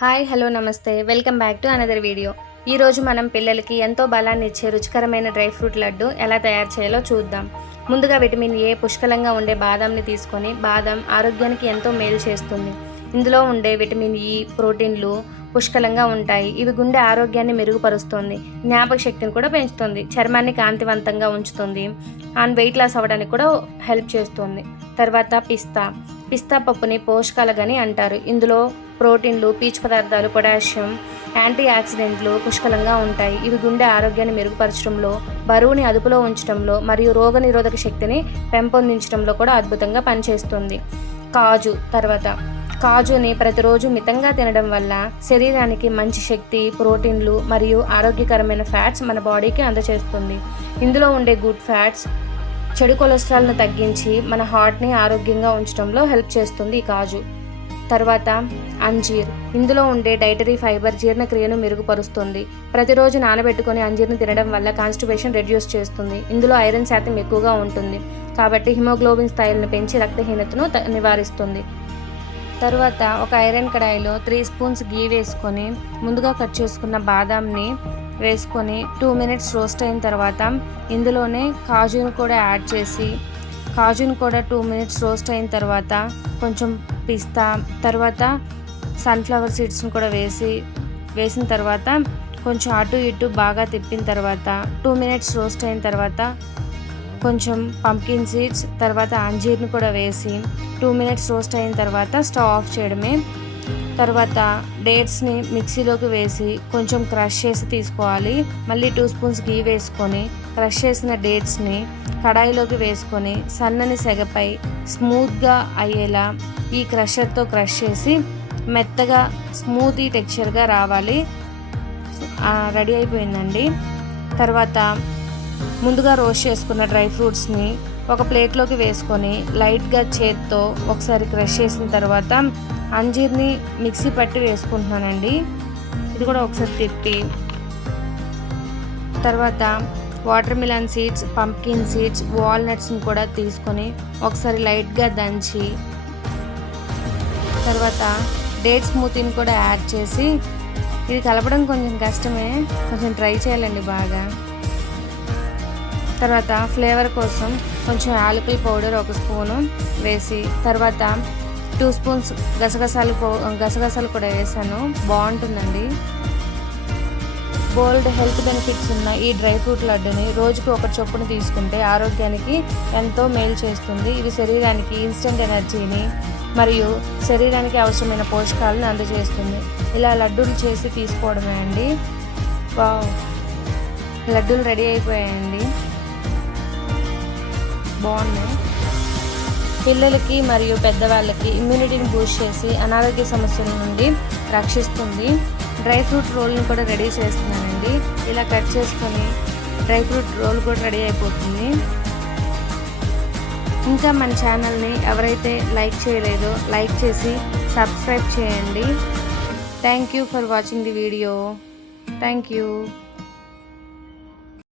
Hi hello నమస్తే welcome back to another video. ఈరోజు మనం పిల్లలకి ఎంతో బలాన్ని ఇచ్చే రుచికరమైన డ్రై ఫ్రూట్ లడ్డు ఎలా తయారు చేయాలో చూద్దాం. ముందుగా విటమిన్ ఏ పుష్కలంగా ఉండే బాదంని తీసుకొని, బాదం ఆరోగ్యానికి ఎంతో మేలు చేస్తుంది. ఇందులో ఉండే విటమిన్ ఈ, ప్రోటీన్లు పుష్కలంగా ఉంటాయి. ఇవి గుండె ఆరోగ్యాన్ని మెరుగుపరుస్తుంది, జ్ఞాపక శక్తిని కూడా పెంచుతుంది, చర్మాన్ని కాంతివంతంగా ఉంచుతుంది, అండ్ వెయిట్ లాస్ అవ్వడానికి కూడా హెల్ప్ చేస్తుంది. తర్వాత పిస్తా పప్పుని పోషకాలుగాని అంటారు. ఇందులో ప్రోటీన్లు, పీచు పదార్థాలు, పొటాషియం, యాంటీ ఆక్సిడెంట్లు పుష్కలంగా ఉంటాయి. ఇవి గుండె ఆరోగ్యాన్ని మెరుగుపరచడంలో, బరువుని అదుపులో ఉంచడంలో మరియు రోగనిరోధక శక్తిని పెంపొందించడంలో కూడా అద్భుతంగా పనిచేస్తుంది. కాజుని ప్రతిరోజు మితంగా తినడం వల్ల శరీరానికి మంచి శక్తి, ప్రోటీన్లు మరియు ఆరోగ్యకరమైన ఫ్యాట్స్ మన బాడీకి అందజేస్తుంది. ఇందులో ఉండే గుడ్ ఫ్యాట్స్ చెడు కొలెస్ట్రాల్ను తగ్గించి మన హార్ట్ని ఆరోగ్యంగా ఉంచడంలో హెల్ప్ చేస్తుంది ఈ కాజు. తర్వాత అంజీర్. ఇందులో ఉండే డైటరీ ఫైబర్ జీర్ణక్రియను మెరుగుపరుస్తుంది. ప్రతిరోజు నానబెట్టుకొని అంజీర్ని తినడం వల్ల కాన్స్టిపేషన్ రెడ్యూస్ చేస్తుంది. ఇందులో ఐరన్ శాతం ఎక్కువగా ఉంటుంది కాబట్టి హిమోగ్లోబిన్ స్థాయిలను పెంచి రక్తహీనతను నివారిస్తుంది. తర్వాత ఒక ఐరన్ కడాయిలో 3 స్పూన్స్ గీ వేసుకొని, ముందుగా కట్ చేసుకున్న బాదాంని వేసుకొని 2 మినిట్స్ రోస్ట్ అయిన తర్వాత ఇందులోనే కాజును కూడా యాడ్ చేసి, కాజును కూడా 2 మినిట్స్ రోస్ట్ అయిన తర్వాత కొంచెం పిస్తా, తర్వాత సన్ఫ్లవర్ సీడ్స్ని కూడా వేసిన తర్వాత కొంచెం అటు ఇటు బాగా తిప్పిన తర్వాత 2 మినిట్స్ రోస్ట్ అయిన తర్వాత కొంచెం పంకిన్ సీడ్స్, తర్వాత అంజీర్ని కూడా వేసి 2 మినిట్స్ రోస్ట్ అయిన తర్వాత స్టవ్ ఆఫ్ చేయడమే. తర్వాత డేట్స్ని మిక్సీలోకి వేసి కొంచెం క్రష్ చేసి తీసుకోవాలి. మళ్ళీ 2 స్పూన్స్ గీ వేసుకొని క్రష్ చేసిన డేట్స్ని కడాయిలోకి వేసుకొని సన్నని సెగపై స్మూత్గా అయ్యేలా ఈ క్రషర్తో క్రష్ చేసి మెత్తగా స్మూతీ టెక్స్చర్గా రావాలి. రెడీ అయిపోయిందండి. తర్వాత ముందుగా రోస్ట్ చేసుకున్న డ్రై ఫ్రూట్స్ని ఒక ప్లేట్లోకి వేసుకొని లైట్గా చేత్తో ఒకసారి క్రష్ చేసిన తర్వాత అంజీర్ని మిక్సీ పట్టి వేసుకుంటున్నానండి. ఇది కూడా ఒకసారి తిప్పి, తర్వాత water melon seeds, pumpkin seeds, వాల్నట్స్ని కూడా తీసుకొని ఒకసారి లైట్గా దంచి, తర్వాత డేట్ స్మూతీని కూడా యాడ్ చేసి, ఇది కలపడం కొంచెం కష్టమే, కొంచెం ట్రై చేయాలండి బాగా. తర్వాత ఫ్లేవర్ కోసం కొంచెం యాలకుల పౌడర్ 1 స్పూను వేసి, తర్వాత 2 స్పూన్స్ గసగసాలు కూడా వేసాను. బాగుంటుందండి. బోల్డ్ హెల్త్ బెనిఫిట్స్ ఉన్న ఈ డ్రై ఫ్రూట్ లడ్డుని రోజుకు 1 చొప్పున తీసుకుంటే ఆరోగ్యానికి ఎంతో మేలు చేస్తుంది. ఇది శరీరానికి ఇన్స్టెంట్ ఎనర్జీని మరియు శరీరానికి అవసరమైన పోషకాలను అందజేస్తుంది. ఇలా లడ్డూలు చేసి తీసుకోవడమే అండి. వావ్, లడ్డూలు రెడీ అయిపోయాయండి. బాగున్నాయి. పిల్లలకి మరియు పెద్దవాళ్ళకి ఇమ్యూనిటీని బూస్ట్ చేసి అనారోగ్య సమస్యల నుండి రక్షిస్తుంది. డ్రై ఫ్రూట్ రోల్ని కూడా రెడీ చేస్తున్నానండి. ఇలా కట్ చేసుకొని డ్రై ఫ్రూట్ రోల్ కూడా రెడీ అయిపోతుంది. ఇంకా మన ఛానల్ని ఎవరైతే లైక్ చేయలేదో లైక్ చేసి సబ్స్క్రైబ్ చేయండి. Thank you for watching the video. Thank you.